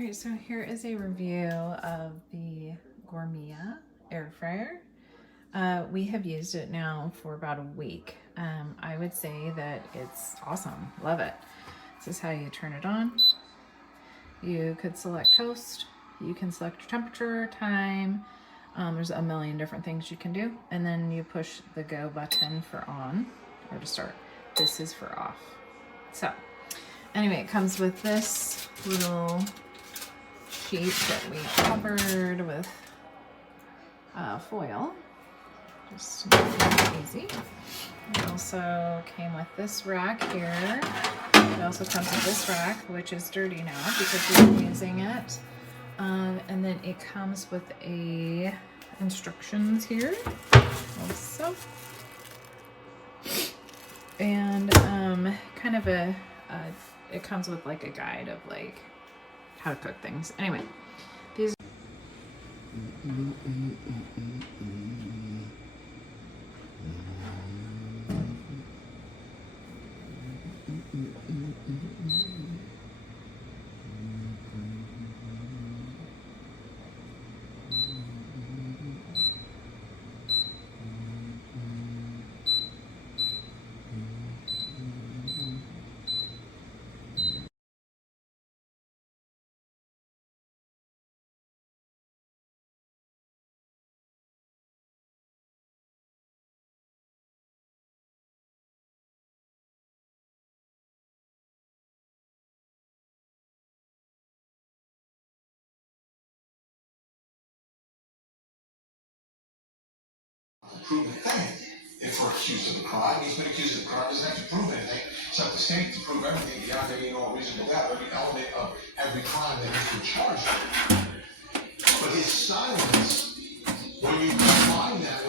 Alright, so here is a review of the Gourmia air fryer. We have used it now for about a week. I would say that it's awesome. Love it. This is how you turn it on. You could select toast. You can select your temperature, time. There's a million different things you can do. And then you push the go button for on or to start. This is for off. So anyway, it comes with this little sheet that we covered with foil, just to make it easy. It also came with this rack here. It also comes with this rack, which is dirty now because we've been using it. And then it comes with a instructions here also. And kind of it comes with like a guide of like how to cook things. Anyway, these proven anything. If we're accused of a crime, he's been accused of a crime, doesn't have to prove anything. It's up to the state to prove everything beyond any normal reasonable doubt, every element of every crime that he's been charged with. But his silence, when you combine that